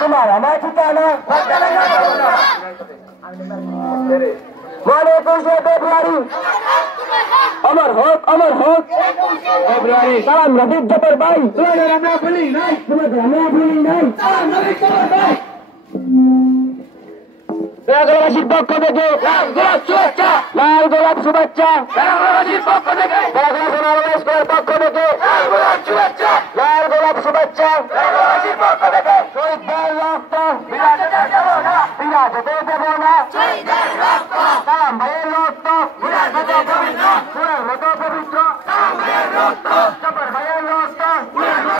तुम्हारा मैं ठिकाना 21 फेब्रुआरी अमर होक फेब्रुआरी सालाम रफीक जबर भाई तुम्हारे रामना भूली नहीं প্রয়াগরাজীর পক্ষ থেকে লাল গোলাপ শুভেচ্ছা প্রয়াগরাজ পক্ষ থেকে লাল গোলাপ শুভেচ্ছা শহীদ